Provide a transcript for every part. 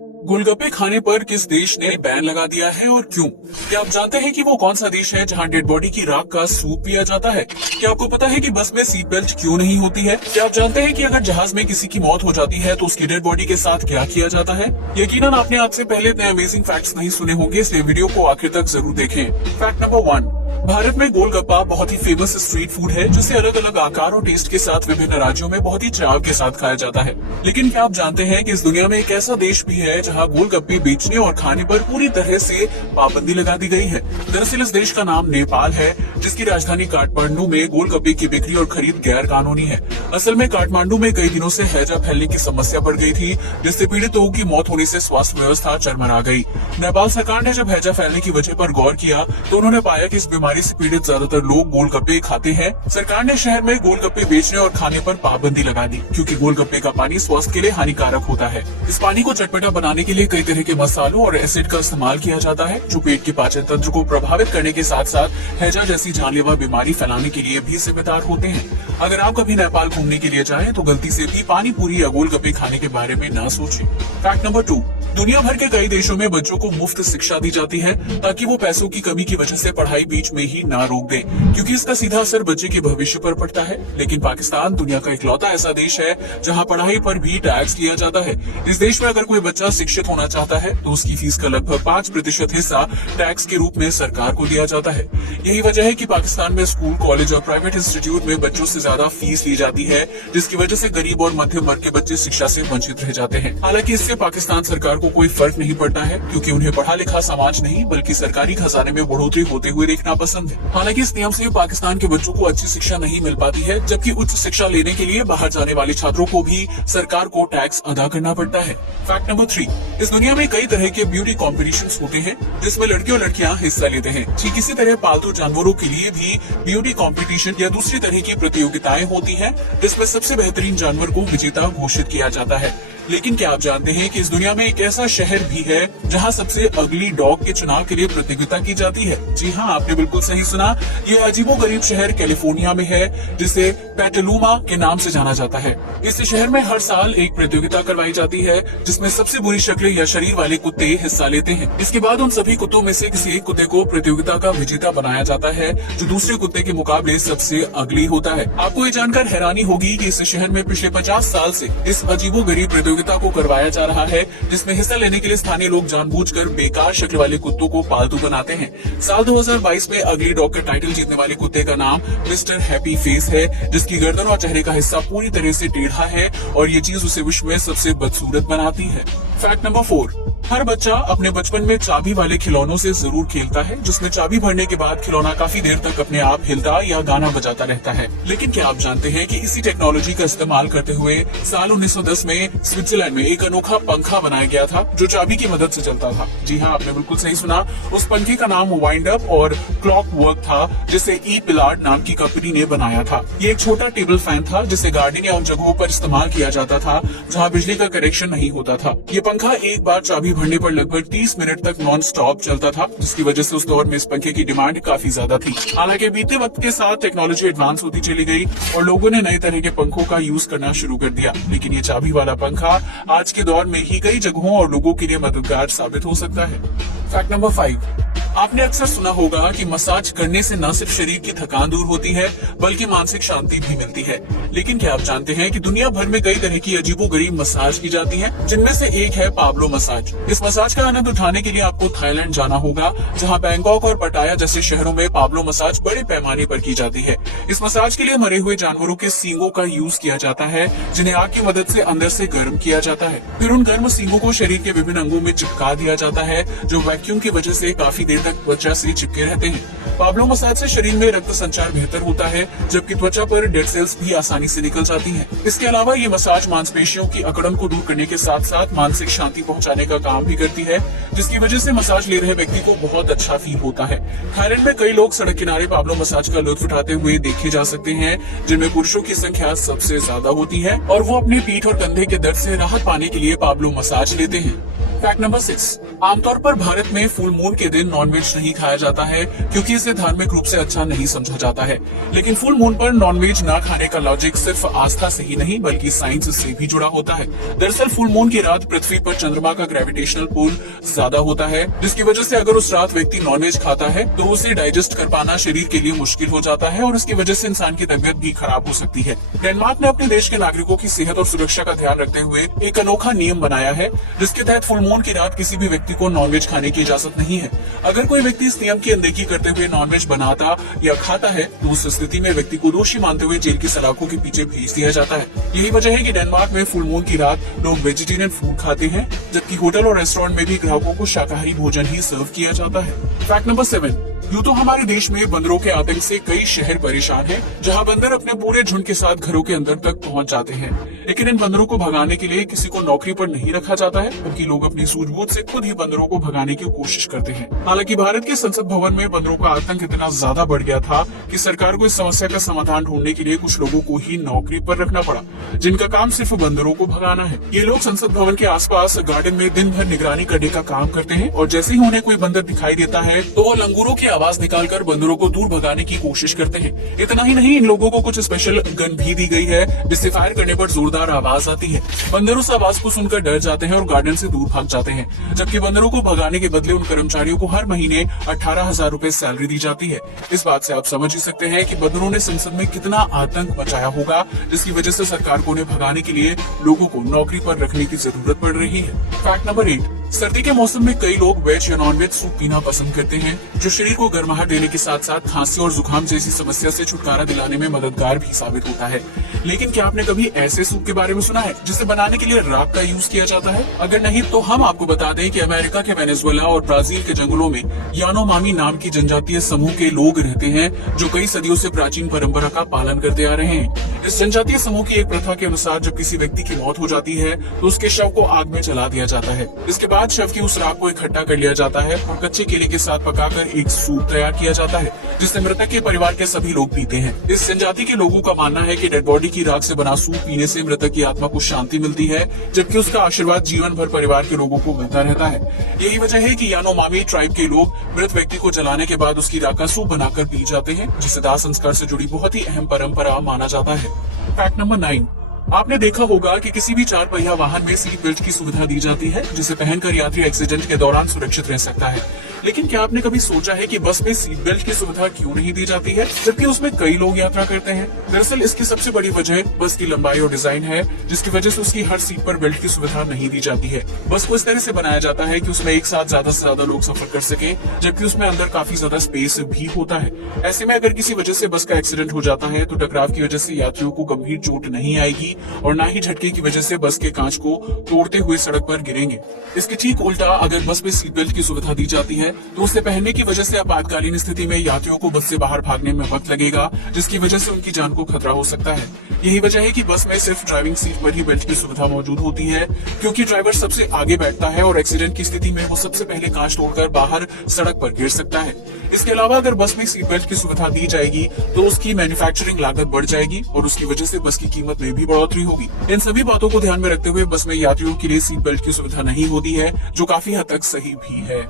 गोलगप्पे खाने पर किस देश ने बैन लगा दिया है और क्यों? क्या आप जानते हैं कि वो कौन सा देश है जहां डेड बॉडी की राख का सूप पिया जाता है? क्या आपको पता है कि बस में सीट बेल्ट क्यों नहीं होती है? क्या आप जानते हैं कि अगर जहाज में किसी की मौत हो जाती है तो उसकी डेड बॉडी के साथ क्या किया जाता है? यकीनन आपने आज से पहले इतने अमेजिंग फैक्ट्स नहीं सुने होंगे, इसलिए वीडियो को आखिर तक जरूर देखें। फैक्ट नंबर 1, भारत में गोलगप्पा बहुत ही फेमस स्ट्रीट फूड है जिसे अलग अलग आकार और टेस्ट के साथ विभिन्न राज्यों में बहुत ही चाव के साथ खाया जाता है। लेकिन क्या आप जानते हैं कि इस दुनिया में एक ऐसा देश भी है जहां गोलगप्पे बेचने और खाने पर पूरी तरह से पाबंदी लगा दी गई है? दरअसल इस देश का नाम नेपाल है, जिसकी राजधानी काठमांडू में गोलगप्पे की बिक्री और खरीद गैर कानूनी है। असल में काठमांडू में कई दिनों से हैजा फैलने की समस्या बढ़ गई थी, जिससे पीड़ित लोगों की मौत होने से स्वास्थ्य व्यवस्था चरमरा गई। नेपाल सरकार ने जब हैजा फैलने की वजह पर गौर किया तो उन्होंने पाया कि इस बीमारी से पीड़ित ज्यादातर लोग गोलगप्पे खाते हैं। सरकार ने शहर में गोलगप्पे बेचने और खाने पर पाबंदी लगा दी, क्योंकि गोलगप्पे का पानी स्वास्थ्य के लिए हानिकारक होता है। इस पानी को चटपटा बनाने के लिए कई तरह के मसालों और एसिड का इस्तेमाल किया जाता है, जो पेट के पाचन तंत्र को प्रभावित करने के साथ साथ हैजा जैसी जानलेवा बीमारी फैलाने के लिए भी जिम्मेदार होते हैं। अगर आप कभी नेपाल घूमने के लिए जाएं तो गलती से भी पानी पूरी या गोलगप्पे खाने के बारे में न सोचें। फैक्ट नंबर 2, दुनिया भर के कई देशों में बच्चों को मुफ्त शिक्षा दी जाती है ताकि वो पैसों की कमी की वजह से पढ़ाई बीच में ही ना रोक दे, क्योंकि इसका सीधा असर बच्चे के भविष्य पर पड़ता है। लेकिन पाकिस्तान दुनिया का इकलौता ऐसा देश है जहां पढ़ाई पर भी टैक्स लिया जाता है। इस देश में अगर कोई बच्चा शिक्षित होना चाहता है तो उसकी फीस का लगभग 5% हिस्सा टैक्स के रूप में सरकार को दिया जाता है। यही वजह है कि पाकिस्तान में स्कूल, कॉलेज और प्राइवेट इंस्टीट्यूट में बच्चों से ज्यादा फीस ली जाती है, जिसकी वजह से गरीब और मध्यम वर्ग के बच्चे शिक्षा से वंचित रह जाते हैं। हालांकि इससे पाकिस्तान सरकार को कोई फर्क नहीं पड़ता है, क्योंकि उन्हें पढ़ा लिखा समाज नहीं बल्कि सरकारी खजाने में बढ़ोतरी होते हुए देखना पसंद है। हालांकि इस नियम से पाकिस्तान के बच्चों को अच्छी शिक्षा नहीं मिल पाती है, जबकि उच्च शिक्षा लेने के लिए बाहर जाने वाले छात्रों को भी सरकार को टैक्स अदा करना पड़ता है। फैक्ट नंबर 3, इस दुनिया में कई तरह के ब्यूटी कॉम्पिटिशन्स होते हैं जिसमें लड़के और लड़कियां हिस्सा लेते हैं। ठीक इसी तरह पालतू जानवरों के लिए भी ब्यूटी कॉम्पिटिशन या दूसरी तरह की प्रतियोगिताएं होती हैं, जिसमें सबसे बेहतरीन जानवर को विजेता घोषित किया जाता है। लेकिन क्या आप जानते हैं कि इस दुनिया में एक ऐसा शहर भी है जहां सबसे अगली डॉग के चुनाव के लिए प्रतियोगिता की जाती है? जी हाँ, आपने बिल्कुल सही सुना। ये अजीबोगरीब शहर कैलिफोर्निया में है, जिसे पेटलूमा के नाम से जाना जाता है। इस शहर में हर साल एक प्रतियोगिता करवाई जाती है, जिसमें सबसे बुरी शक्लें या शरीर वाले कुत्ते हिस्सा लेते हैं। इसके बाद उन सभी कुत्तों में से किसी एक कुत्ते को प्रतियोगिता का विजेता बनाया जाता है, जो दूसरे कुत्ते के मुकाबले सबसे अगली होता है। आपको ये जानकर हैरानी होगी कि इस शहर में पिछले 50 साल से इस अजीबोगरीब प्रतियोगिता को करवाया जा रहा है, जिसमें हिस्सा लेने के लिए स्थानीय लोग जानबूझकर बेकार शक्ल वाले कुत्तों को पालतू बनाते हैं। साल 2022 में अगली डॉग का टाइटल जीतने वाले कुत्ते का नाम मिस्टर हैप्पी फेस है, जिसकी गर्दन और चेहरे का हिस्सा पूरी तरह से टेढ़ा है और ये चीज उसे विश्व में सबसे बदसूरत बनाती है। फैक्ट नंबर 4, हर बच्चा अपने बचपन में चाबी वाले खिलौनों से जरूर खेलता है, जिसमें चाबी भरने के बाद खिलौना काफी देर तक अपने आप हिलता या गाना बजाता रहता है। लेकिन क्या आप जानते हैं कि इसी टेक्नोलॉजी का इस्तेमाल करते हुए साल 1910 में स्विट्जरलैंड में एक अनोखा पंखा बनाया गया था, जो चाबी की मदद से चलता था? जी हाँ, आपने बिल्कुल सही सुना। उस पंखे का नाम वाइंड अप और क्लॉक वर्क था, जिसे ई पिलार्ड नाम की कंपनी ने बनाया था। ये एक छोटा टेबल फैन था, जिसे गार्डन या उन जगहों पर इस्तेमाल किया जाता था जहाँ बिजली का कनेक्शन नहीं होता था। ये पंखा एक बार चाबी भरने पर लगभग 30 मिनट तक नॉन स्टॉप चलता था, जिसकी वजह से उस दौर में इस पंखे की डिमांड काफी ज्यादा थी। हालांकि बीते वक्त के साथ टेक्नोलॉजी एडवांस होती चली गई और लोगों ने नए तरह के पंखों का यूज करना शुरू कर दिया। लेकिन ये चाबी वाला पंखा आज के दौर में ही कई जगहों और लोगों के लिए मददगार साबित हो सकता है। फैक्ट नंबर 5, आपने अक्सर सुना होगा कि मसाज करने से न सिर्फ शरीर की थकान दूर होती है बल्कि मानसिक शांति भी मिलती है। लेकिन क्या आप जानते हैं कि दुनिया भर में कई तरह की अजीबोगरीब मसाज की जाती है, जिनमें से एक है पाब्लो मसाज। इस मसाज का आनंद उठाने के लिए आपको थाईलैंड जाना होगा, जहां बैंकॉक और पटाया जैसे शहरों में पाब्लो मसाज बड़े पैमाने पर की जाती है। इस मसाज के लिए मरे हुए जानवरों के सींगों का यूज किया जाता है, जिन्हें आग की मदद से अंदर से गर्म किया जाता है। फिर उन गर्म सींगों को शरीर के विभिन्न अंगों में चिपका दिया जाता है, जो वैक्यूम की वजह से काफी देर तक त्वचा से चिपके रहते हैं। पाब्लो मसाज से शरीर में रक्त संचार बेहतर होता है, जबकि त्वचा पर डेड सेल्स भी आसानी से निकल जाती हैं। इसके अलावा ये मसाज मांसपेशियों की अकड़न को दूर करने के साथ साथ मानसिक शांति पहुंचाने का काम भी करती है, जिसकी वजह से मसाज ले रहे व्यक्ति को बहुत अच्छा फील होता है। थाईलैंड में कई लोग सड़क किनारे पाब्लो मसाज का लुत्फ उठाते हुए देखे जा सकते हैं, जिनमें पुरुषों की संख्या सबसे ज्यादा होती है और वो अपनी पीठ और कंधे के दर्द से राहत पाने के लिए पाब्लो मसाज लेते हैं। फैक्ट नंबर 6, आमतौर पर भारत में फुल मून के दिन नॉनवेज नहीं खाया जाता है क्योंकि इसे धार्मिक रूप से अच्छा नहीं समझा जाता है। लेकिन फुल मून पर नॉनवेज ना खाने का लॉजिक सिर्फ आस्था से ही नहीं बल्कि साइंस से भी जुड़ा होता है। दरअसल फुल मून की रात पृथ्वी पर चंद्रमा का ग्रेविटेशनल पुल ज्यादा होता है, जिसकी वजह से अगर उस रात व्यक्ति नॉनवेज खाता है तो उसे डाइजेस्ट कर पाना शरीर के लिए मुश्किल हो जाता है और इसकी वजह से इंसान की तबीयत भी खराब हो सकती है। डेनमार्क ने अपने देश के नागरिकों की सेहत और सुरक्षा का ध्यान रखते हुए एक अनोखा नियम बनाया है, जिसके तहत फुल मून की रात किसी भी व्यक्ति को नॉनवेज खाने की इजाजत नहीं है। अगर कोई व्यक्ति इस नियम की अनदेखी करते हुए नॉनवेज बनाता या खाता है तो उस स्थिति में व्यक्ति को दोषी मानते हुए जेल की सलाखों के पीछे भेज दिया जाता है। यही वजह है कि डेनमार्क में फुल मून की रात लोग वेजिटेरियन फूड खाते हैं, जबकि होटल और रेस्टोरेंट में भी ग्राहकों को शाकाहारी भोजन ही सर्व किया जाता है। फैक्ट नंबर 7, यूं तो हमारे देश में बंदरों के आतंक से कई शहर परेशान हैं, जहां बंदर अपने पूरे झुंड के साथ घरों के अंदर तक पहुंच जाते हैं। लेकिन इन बंदरों को भगाने के लिए किसी को नौकरी पर नहीं रखा जाता है, बल्कि लोग अपनी सूझबूझ से खुद ही बंदरों को भगाने की कोशिश करते हैं। हालांकि भारत के संसद भवन में बंदरों का आतंक इतना ज्यादा बढ़ गया था कि सरकार को इस समस्या का समाधान ढूंढने के लिए कुछ लोगों को ही नौकरी पर रखना पड़ा, जिनका काम सिर्फ बंदरों को भगाना है। ये लोग संसद भवन के आसपास गार्डन में दिन भर निगरानी करने का काम करते हैं और जैसे ही उन्हें कोई बंदर दिखाई देता है तो वो लंगूरों की आवाज निकालकर बंदरों को दूर भगाने की कोशिश करते हैं। इतना ही नहीं, इन लोगों को कुछ स्पेशल गन भी दी गई है जिससे फायर करने पर जोरदार आवाज आती है। बंदर उस आवाज को सुनकर डर जाते हैं और गार्डन से दूर भाग जाते हैं, जबकि बंदरों को भगाने के बदले उन कर्मचारियों को हर महीने 18,000 रूपए सैलरी दी जाती है। इस बात से आप समझ ही सकते हैं कि बंदरों ने संसद में कितना आतंक मचाया होगा, जिसकी वजह से सरकार को उन्हें भगाने के लिए लोगों को नौकरी पर रखने की जरूरत पड़ रही है। फैक्ट नंबर 8, सर्दी के मौसम में कई लोग वेज या नॉन वेज सूप पीना पसंद करते हैं, जो शरीर को गर्माहट देने के साथ साथ खांसी और जुकाम जैसी समस्या से छुटकारा दिलाने में मददगार भी साबित होता है। लेकिन क्या आपने कभी ऐसे सूप के बारे में सुना है जिसे बनाने के लिए राख का यूज किया जाता है? अगर नहीं तो हम आपको बता दें कि अमेरिका के वेनेजुएला और ब्राजील के जंगलों में यानोमामी नाम की जनजातीय समूह के लोग रहते हैं, जो कई सदियों से प्राचीन परंपरा का पालन करते आ रहे हैं। इस जनजातीय समूह की एक प्रथा के अनुसार जब किसी व्यक्ति की मौत हो जाती है तो उसके शव को आग में जला दिया जाता है। इसके बाद शव की उस राख को इकट्ठा कर लिया जाता है और कच्चे केले के साथ पकाकर एक सूप तैयार किया जाता है, जिसे मृतक के परिवार के सभी लोग पीते हैं। इस जनजाति के लोगों का मानना है कि डेड बॉडी की राख से बना सूप पीने से मृतक की आत्मा को शांति मिलती है, जबकि उसका आशीर्वाद जीवन भर परिवार के लोगों को मिलता रहता है। यही वजह है कि यानोमामी ट्राइब के लोग मृत व्यक्ति को जलाने के बाद उसकी राख का सूप बनाकर पी जाते हैं, जिसे दाह संस्कार से जुड़ी बहुत ही अहम परंपरा माना जाता है। फैक्ट नंबर 9, आपने देखा होगा कि किसी भी 4 पहिया वाहन में सीट बेल्ट की सुविधा दी जाती है, जिसे पहनकर यात्री एक्सीडेंट के दौरान सुरक्षित रह सकता है। लेकिन क्या आपने कभी सोचा है कि बस में सीट बेल्ट की सुविधा क्यों नहीं दी जाती है, जबकि उसमें कई लोग यात्रा करते हैं? दरअसल इसकी सबसे बड़ी वजह बस की लंबाई और डिजाइन है, जिसकी वजह से उसकी हर सीट पर बेल्ट की सुविधा नहीं दी जाती है। बस को इस तरह से बनाया जाता है कि उसमें एक साथ ज्यादा से ज्यादा लोग सफर कर सके, जबकि उसमें अंदर काफी ज्यादा स्पेस भी होता है। ऐसे में अगर किसी वजह से बस का एक्सीडेंट हो जाता है तो टकराव की वजह से यात्रियों को गंभीर चोट नहीं आएगी और न ही झटके की वजह से बस के कांच को तोड़ते हुए सड़क पर गिरेंगे। इसके ठीक उल्टा अगर बस में सीट बेल्ट की सुविधा दी जाती है तो उसे पहनने की वजह से आपातकालीन स्थिति में यात्रियों को बस से बाहर भागने में वक्त लगेगा, जिसकी वजह से उनकी जान को खतरा हो सकता है। यही वजह है कि बस में सिर्फ ड्राइविंग सीट पर ही बेल्ट की सुविधा मौजूद होती है, क्योंकि ड्राइवर सबसे आगे बैठता है और एक्सीडेंट की स्थिति में वो सबसे पहले कांच तोड़कर बाहर सड़क पर गिर सकता है। इसके अलावा अगर बस में सीट बेल्ट की सुविधा दी जाएगी तो उसकी मैन्युफैक्चरिंग लागत बढ़ जाएगी और उसकी वजह से बस की कीमत में भी बढ़ोतरी होगी। इन सभी बातों को ध्यान में रखते हुए बस में यात्रियों के लिए सीट बेल्ट की सुविधा नहीं होती है, जो काफी हद तक सही भी है।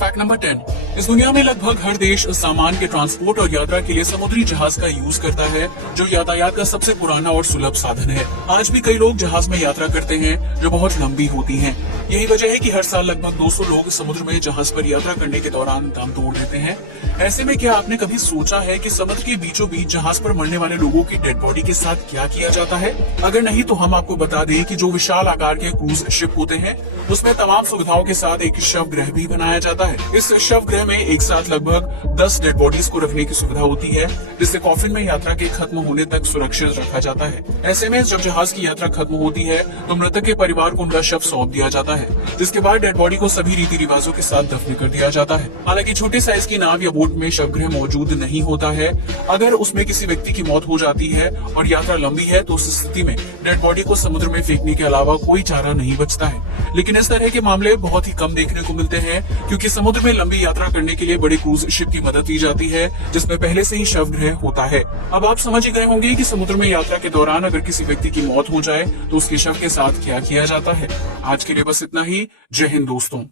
फैक्ट नंबर 10, इस दुनिया में लगभग हर देश सामान के ट्रांसपोर्ट और यात्रा के लिए समुद्री जहाज का यूज करता है, जो यातायात का सबसे पुराना और सुलभ साधन है। आज भी कई लोग जहाज में यात्रा करते हैं जो बहुत लंबी होती है। यही वजह है कि हर साल लगभग 200 लोग समुद्र में जहाज पर यात्रा करने के दौरान दम तोड़ देते हैं। ऐसे में क्या आपने कभी सोचा है कि समुद्र के बीचों बीच जहाज पर मरने वाले लोगों की डेड बॉडी के साथ क्या किया जाता है? अगर नहीं तो हम आपको बता दें कि जो विशाल आकार के क्रूज शिप होते हैं उसमें तमाम सुविधाओं के साथ एक शव गृह भी बनाया जाता है। इस शव गृह में एक साथ लगभग 10 डेड बॉडीज को रखने की सुविधा होती है, जिससे कॉफिन में यात्रा के खत्म होने तक सुरक्षित रखा जाता है। ऐसे में जब जहाज की यात्रा खत्म होती है तो मृतक के परिवार को उनका शव सौंप दिया जाता है, जिसके बाद डेड बॉडी को सभी रीति रिवाजों के साथ दफन कर दिया जाता है। हालांकि छोटे साइज की नाव या बोट में शवगृह मौजूद नहीं होता है। अगर उसमें किसी व्यक्ति की मौत हो जाती है और यात्रा लंबी है तो उस स्थिति में डेड बॉडी को समुद्र में फेंकने के अलावा कोई चारा नहीं बचता है। लेकिन इस तरह के मामले बहुत ही कम देखने को मिलते हैं, क्योंकि समुद्र समुद्र में लंबी यात्रा करने के लिए बड़े क्रूज शिप की मदद ली जाती है, जिसमें पहले से ही शव गृह होता है। अब आप समझ ही गए होंगे कि समुद्र में यात्रा के दौरान अगर किसी व्यक्ति की मौत हो जाए तो उसके शव के साथ क्या किया जाता है। आज के लिए बस इतना ही। जय हिंद दोस्तों।